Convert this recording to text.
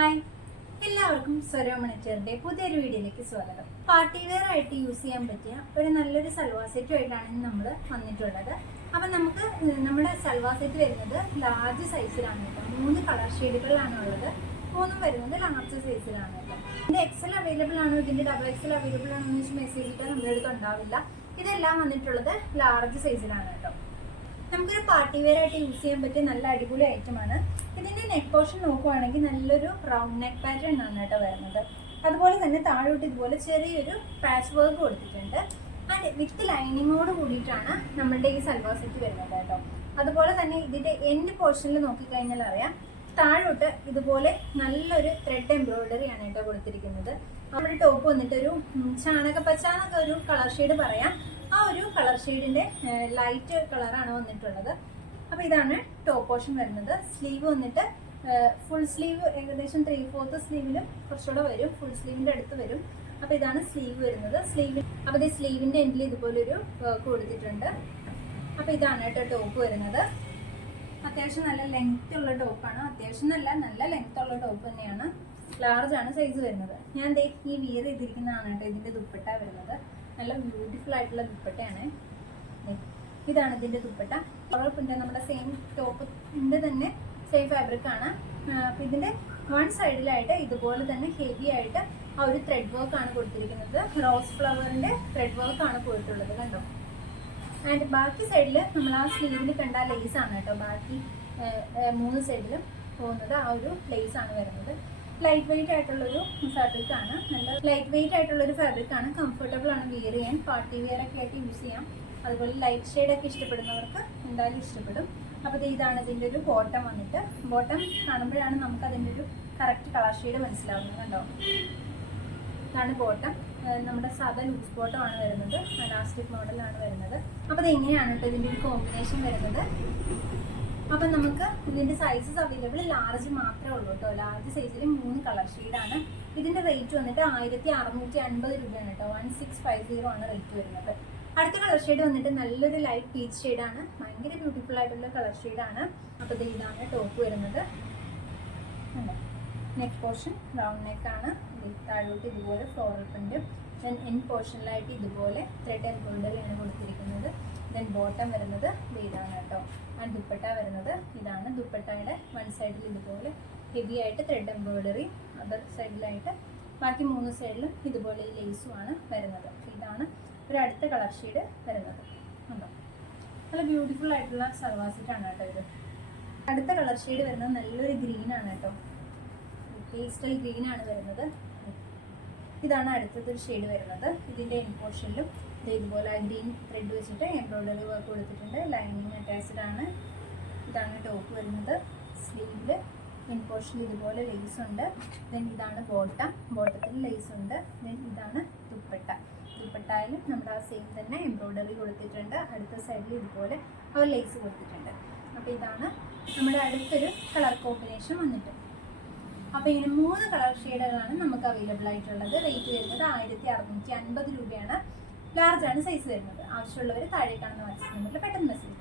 Hi, എല്ലാവർക്കും സ്വരോമണിച്ചറിന്റെ പുതിയൊരു വീഡിയോയിലേക്ക് സ്വാഗതം. പാർട്ടി വെയർ ആയിട്ട് യൂസ് ചെയ്യാൻ പറ്റിയ ഒരു നല്ലൊരു സൽവാർ സെറ്റുമായിട്ടാണ് നമ്മൾ വന്നിട്ടുള്ളത്. അപ്പം നമുക്ക് നമ്മുടെ സൽവാർ സെറ്റ് വരുന്നത് ലാർജ് സൈസിലാണ് കേട്ടോ. 3 കളർ ഷെയ്ഡുകളിലാണ് ഉള്ളത്. 3 വരുന്നത് ലാർജ് സൈസിലാണ് കേട്ടോ. ഇതിന്റെ എക്സൽ അവൈലബിൾ ആണോ, ഇതിന്റെ ഡബിൾ എക്സൽ അവൈലബിൾ ആണോ എന്ന് വെച്ച് മെസ്സേജ് ഇട്ടാൽ നമ്മുടെ അടുത്ത് ഉണ്ടാവില്ല. ഇതെല്ലാം വന്നിട്ടുള്ളത് ലാർജ് സൈസിലാണ് കേട്ടോ. നമുക്കൊരു പാർട്ടി വെയർ ആയിട്ട് യൂസ് ചെയ്യാൻ പറ്റിയ നല്ല അടിപൊളി ഐറ്റമാണ്. ഇതിന്റെ നെക്ക് പോർഷൻ നോക്കുവാണെങ്കിൽ നല്ലൊരു റൗണ്ട് നെക്ക് പാറ്റേൺ ആണ് കേട്ടോ വരുന്നത്. അതുപോലെ തന്നെ താഴോട്ട് ഇതുപോലെ ചെറിയൊരു പാച്ച് വർക്ക് കൊടുത്തിട്ടുണ്ട്. ആൻഡ് വിത്ത് ലൈനിങ്ങോട് കൂടിയിട്ടാണ് നമ്മളുടെ ഈ സൽവാർ സെറ്റ് വരുന്നത് കേട്ടോ. അതുപോലെ തന്നെ ഇതിന്റെ എൻഡ് പോർഷനിൽ നോക്കിക്കഴിഞ്ഞാൽ അറിയാം, താഴോട്ട് ഇതുപോലെ നല്ലൊരു ത്രെഡ് എംബ്രോയിഡറി ആണ് കേട്ടോ കൊടുത്തിരിക്കുന്നത്. നമ്മുടെ ടോപ്പ് വന്നിട്ട് ഒരു ചാണകപ്പച്ച എന്നൊക്കെ ഒരു കളർ ഷെയ്ഡ് പറയാം. ആ ഒരു കളർ ഷെയ്ഡിന്റെ ലൈറ്റ് കളറാണ് വന്നിട്ടുള്ളത്. അപ്പോൾ ഇതാണ് ടോപ്പ് പോർഷൻ വരുന്നത്. സ്ലീവ് വന്നിട്ട് ഫുൾ സ്ലീവ് ഏകദേശം 3/4 സ്ലീവിലും കുറച്ചുകൂടെ വരും, ഫുൾ സ്ലീവിന്റെ അടുത്ത് വരും. അപ്പോൾ ഇതാണ് സ്ലീവ് വരുന്നത്. അപ്പോൾ ഈ സ്ലീവിന്റെ എൻഡിൽ ഇതുപോലൊരു വർക്ക് കൊടുത്തിട്ടുണ്ട്. അപ്പോൾ ഇതാണ് കേട്ടോ ടോപ്പ് വരുന്നത്. അത്യാവശ്യം നല്ല ലെങ്ത് ഉള്ള ടോപ്പാണ്. അത്യാവശ്യം നല്ല ലെങ്ത് ഉള്ള ടോപ്പ് തന്നെയാണ്. ലാർജ് ആണ് സൈസ് വരുന്നത്. ഞാൻ ഈ വിയർ ചെയ്തിരിക്കുന്നതാണ് കേട്ടോ ഇതിന്റെ ദുപ്പട്ട വരുന്നത്. നല്ല ബ്യൂട്ടിഫുൾ ആയിട്ടുള്ള ദുപ്പട്ടയാണ്. ഇതാണ് ഇതിന്റെ ദുപ്പട്ട. നമ്മുടെ സെയിം ടോപ്പിന്റെ തന്നെ സെയിം ഫാബ്രിക് ആണ്. അപ്പൊ ഇതിന്റെ വൺ സൈഡിലായിട്ട് ഇതുപോലെ തന്നെ ഹെവി ആയിട്ട് ആ ഒരു ത്രെഡ് വർക്ക് ആണ് കൊടുത്തിരിക്കുന്നത്. റോസ് ഫ്ലവറിന്റെ ത്രെഡ് വർക്ക് ആണ് പോയിട്ടുള്ളത് കണ്ടോ. ആൻഡ് ബാക്കി സൈഡിൽ നമ്മൾ ആ സ്ലീവിൽ കണ്ട ലേസ് ആണ് കേട്ടോ. ബാക്കി 3 സൈഡിലും പോകുന്നത് ആ ഒരു ലേസ് ആണ് വരുന്നത്. ലൈറ്റ് വെയിറ്റ് ആയിട്ടുള്ളൊരു ഫാബ്രിക് ആണ്. നല്ല ലൈറ്റ് വെയിറ്റ് ആയിട്ടുള്ളൊരു ഫാബ്രിക് ആണ്. കംഫർട്ടബിൾ ആണ് വെയർ ചെയ്യാൻ. പാർട്ടി വെയർ ഒക്കെ ആയിട്ട് യൂസ് ചെയ്യാം. അതുപോലെ ലൈറ്റ് ഷെയ്ഡ് ഒക്കെ ഇഷ്ടപ്പെടുന്നവർക്ക് എന്തായാലും ഇഷ്ടപ്പെടും. അപ്പോൾ ഇതാണ് ഇതിൻ്റെ ഒരു ബോട്ടം വന്നിട്ട്. ബോട്ടം കാണുമ്പോഴാണ് നമുക്ക് അതിൻ്റെ ഒരു കറക്റ്റ് കളർ ഷെയ്ഡ് മനസ്സിലാവുന്നത് കണ്ടോ. ഇതാണ് ബോട്ടം. നമ്മുടെ സാധാ ലൂസ് ബോട്ടം ആണ് വരുന്നത്. ഇലാസ്റ്റിക് മോഡലാണ് വരുന്നത്. അപ്പോൾ ഇത് എങ്ങനെയാണ് കേട്ടോ ഇതിൻ്റെ ഒരു കോമ്പിനേഷൻ വരുന്നത്. അപ്പം നമുക്ക് ഇതിൻ്റെ സൈസസ് അവൈലബിൾ ലാർജ് മാത്രമേ ഉള്ളൂ കേട്ടോ. ലാർജ് സൈസിൽ 3 കളർ ഷെയ്ഡാണ്. ഇതിൻ്റെ റേറ്റ് വന്നിട്ട് 1650 രൂപയാണ് കേട്ടോ. 1650 ആണ് റേറ്റ് വരുന്നത്. അടുത്ത കളർ ഷെയ്ഡ് വന്നിട്ട് നല്ലൊരു ലൈറ്റ് പീച്ച് ഷെയ്ഡാണ്. ഭയങ്കര ബ്യൂട്ടിഫുൾ ആയിട്ടുള്ള കളർ ഷെയ്ഡാണ്. അപ്പോൾ ഇതാണ് ടോപ്പ് വരുന്നത്. നെക്ക് പോർഷൻ റൗണ്ട് നെക്കാണ്. താഴോട്ട് ഇതുപോലെ ഫ്ലോറൽ പ്രിന്റ്. ദെൻ എൻഡ് പോർഷനിലായിട്ട് ഇതുപോലെ ത്രെഡ് എംബ്രോയിഡറിയാണ് കൊടുത്തിരിക്കുന്നത്. ദെൻ ബോട്ടം വരുന്നത് ഇതാണ് കേട്ടോ. ആൻഡ് ദുപ്പട്ട വരുന്നത് ഇതാണ്. ദുപ്പട്ടയുടെ വൺ സൈഡിൽ ഇതുപോലെ ഹെവി ആയിട്ട് ത്രെഡ് എംബ്രോയിഡറി, അതർ സൈഡിലായിട്ട് ബാക്കി 3 സൈഡിലും ഇതുപോലെ ഈ ലേസുമാണ് വരുന്നത്. ഇതാണ് ഒരു അടുത്ത കളർ ഷെയ്ഡ് വരുന്നത്. ഉണ്ടോ, നല്ല ബ്യൂട്ടിഫുൾ ആയിട്ടുള്ള സൽവാർ സെറ്റാണ് കേട്ടോ ഇത്. അടുത്ത കളർ ഷെയ്ഡ് വരുന്നത് നല്ലൊരു ഗ്രീൻ ആണ് കേട്ടോ. പേസ്റ്റൽ ഗ്രീൻ ആണ് വരുന്നത്. ഇതാണ് അടുത്തൊരു ഷെയ്ഡ് വരുന്നത്. ഇതിൻ്റെ എൻഡ് പോർഷനിലും ഇതുപോലെ ഗ്രീൻ ത്രെഡ് വെച്ചിട്ട് എംബ്രോയിഡറി വർക്ക് കൊടുത്തിട്ടുണ്ട്. ലൈനിങ് അറ്റാച്ച്ഡ് ആണ്. ഇതാണ് ടോപ്പ് വരുന്നത്. സ്ലീവിൽ എൻഡ് പോർഷനിൽ ഇതുപോലെ ലേസ് ഉണ്ട്. ദെൻ ഇതാണ് ബോട്ടം. ബോട്ടത്തിൽ ലേസ് ഉണ്ട്. ദെൻ ഇതാണ് ദുപ്പട്ട. ദുപ്പട്ടയിലും നമ്മുടെ ആ സെയിം തന്നെ എംബ്രോയിഡറി കൊടുത്തിട്ടുണ്ട്. അടുത്ത സൈഡിൽ ഇതുപോലെ അവർ ലേസ് കൊടുത്തിട്ടുണ്ട്. അപ്പോൾ ഇതാണ് നമ്മുടെ അടുത്തൊരു കളർ കോമ്പിനേഷൻ വന്നിട്ട്. അപ്പോൾ ഇങ്ങനെ 3 കളർ ഷെയ്ഡുകളാണ് നമുക്ക് അവൈലബിൾ ആയിട്ടുള്ളത്. റേറ്റ് വരുന്നത് 1650 രൂപയാണ്. ലാർജ് ആണ് സൈസ് വരുന്നത്. ആവശ്യമുള്ളവർ താഴെ കാണുന്ന വാട്സ്ആപ്പ് നമ്പറിൽ പെട്ടെന്ന് മെസ്സേജ്